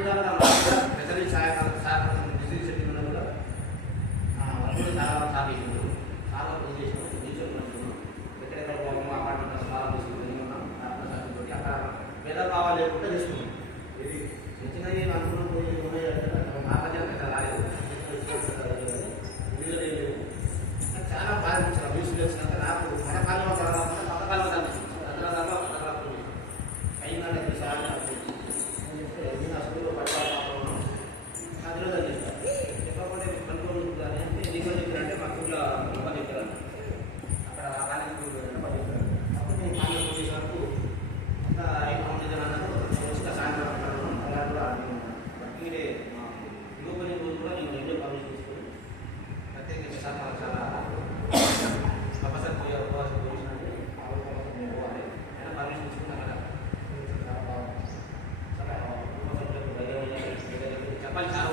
విధాలుగా specialist district setting ఉన్న కూడా వాళ్ళు కూడా చాలా సాధించారు, చాలా కృషి చేసినాం. టీచర్ మంచిగా ఎక్కడెక్కడ పోవడం అపార్ట్మెంట్ చాలా తీసుకుని ఉన్నాం. తోటి అక్కడ భేదభావాలు లేకుండా చేసుకున్నాం. ఇది చిన్న చిన్నవి అనుకున్నప్పుడు ఉన్నాయి మాట్లాడే పెద్ద రాలేదు, చాలా బాగా అనిపించారు. న్యూస్ వచ్చినాక నాకు మన కాలంలో పడకుండా పక్క కాలంలో అనిపించింది. అయిందంటే చాలా చెప్తే నేను ఆ స్కూల్లో పడతాను అందులో చెప్తాను చెప్పకుండా కంట్రోల్ అంటే దిగువ చెప్పారంటే మా స్కూల్లో మొత్తం చెప్పారు. అక్కడ కాలేజ్ చెప్పారు. అప్పుడు నేను కాలేజ్ వచ్చేసరికి అంతా 500 జనాలు వచ్చిన సాయంత్రం అలా కూడా ఇదే యువకుని రోజు కూడా నేను రెండో పబ్లిష్ చేసుకుని ప్రత్యేక చాలా చాలా ప్రొఫెసర్ పోయే అవకాశం పోయిందంటే పోవాలి అయినా పర్మిషన్ తీసుకున్నాను. అక్కడ చాలా బాగా చాలా చెప్పాలి. చాలా